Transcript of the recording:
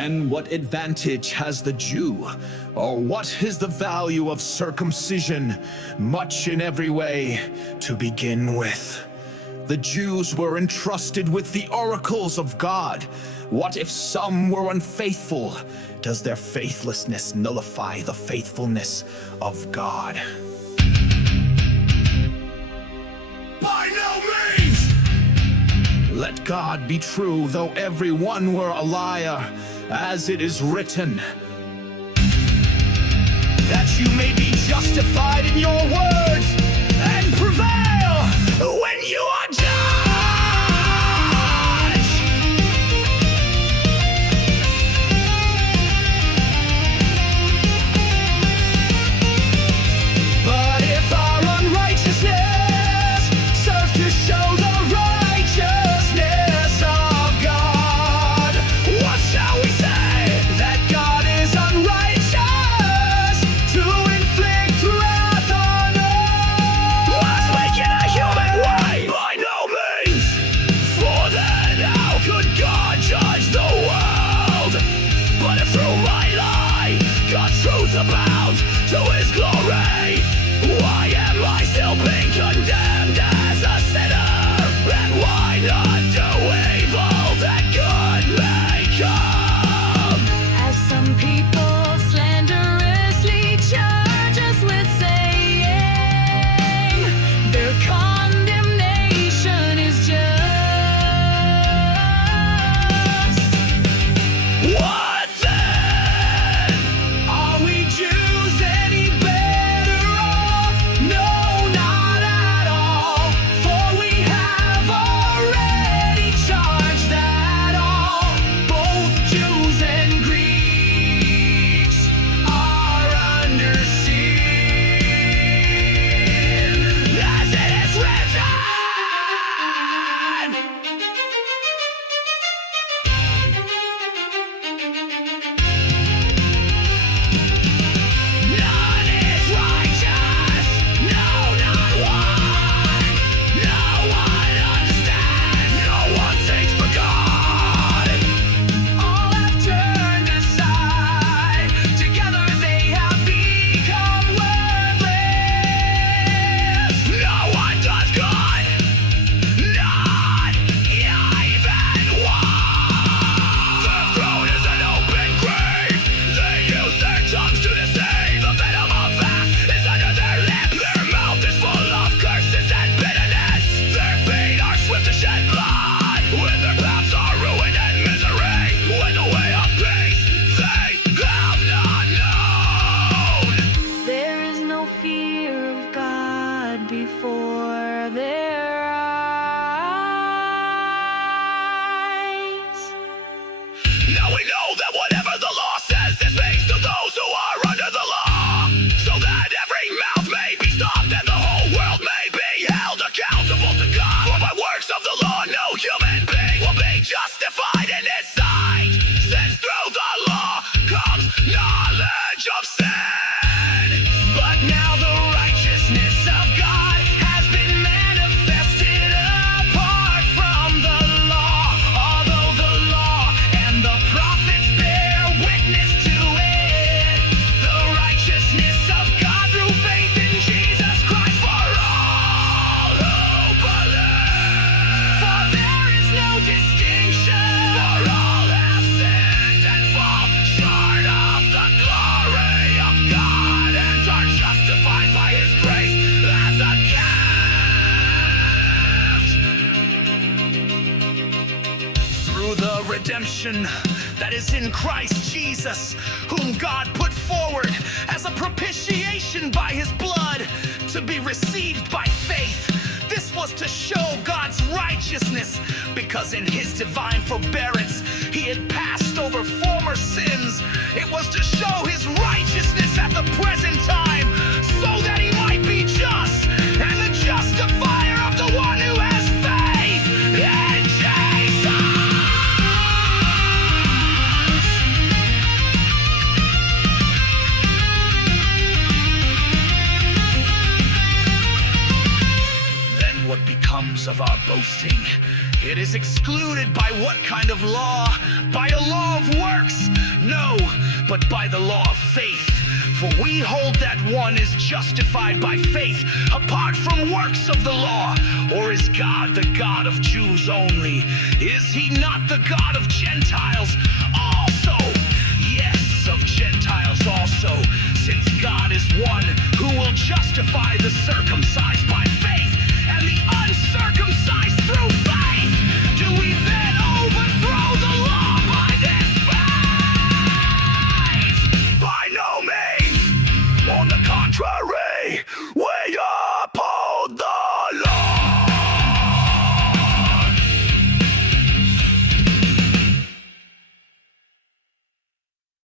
Then what advantage has the Jew? Or what is the value of circumcision? Much in every way, to begin with. The Jews were entrusted with the oracles of God. What if some were unfaithful? Does their faithlessness nullify the faithfulness of God? By no means! Let God be true, though every one were a liar, as it is written, that you may be justified in your words and prevail when you are judged. But if our unrighteousness serves to show the righteousness of God, what shall we say? That God is unrighteous to inflict wrath on us? Was making a human way? By no means. For then how could God judge the world? But if through my lie God's truth abounds to his glory, why am I still being condemned as a sinner? And why not do evil that good may come? As some people slanderously charge us with saying their condemnation is just. What then? Are we Jews any better off? No, not at all. For we have already charged that all, both Jews and Greeks, are under sin, as it is written. None is righteous, no, not one. No one understands, no one thinks for God. All have turned aside, together they have become worthless. No one does good, not even one. Their throne is an open grave, they use their tongues to deceive. The venom of wrath is under their lips, their mouth is full of curses and bitterness. Their feet are swift to shed blood, when their paths are ruin and misery, when the way of peace they have not known. There is no fear of God before their eyes. Now we know that whatever the law says, this speaks to those who are under the law, so that every mouth may be stopped and the whole world may be held accountable to God. For by works of the law, no human being will be justified in his sight, since through the law comes knowledge of sin. But now the righteousness of God has been manifested apart from the law, although the law and the prophets bear witness to it. The righteousness of God through faith in Jesus Christ for all who believe. For there is no distinction, for all have sinned and fall short of the glory of God, and are justified by his grace as a gift through the redemption that is in Christ Jesus, whom God put forward as a propitiation by his blood, to be received by faith. This was to show God's righteousness, because in his divine forbearance he had passed over former sins. It was to show his righteousness at the present time, so that he might be just and the justifier of the one who has faith in Jesus. Then what becomes of our boasting? It is excluded by what kind of law? By a law of works? No, but by the law of faith. For we hold that one is justified by faith apart from works of the law. Or is God the God of Jews only? Is he not the God of Gentiles also? Yes, of Gentiles also, since God is one who will justify the circumcised by faith and the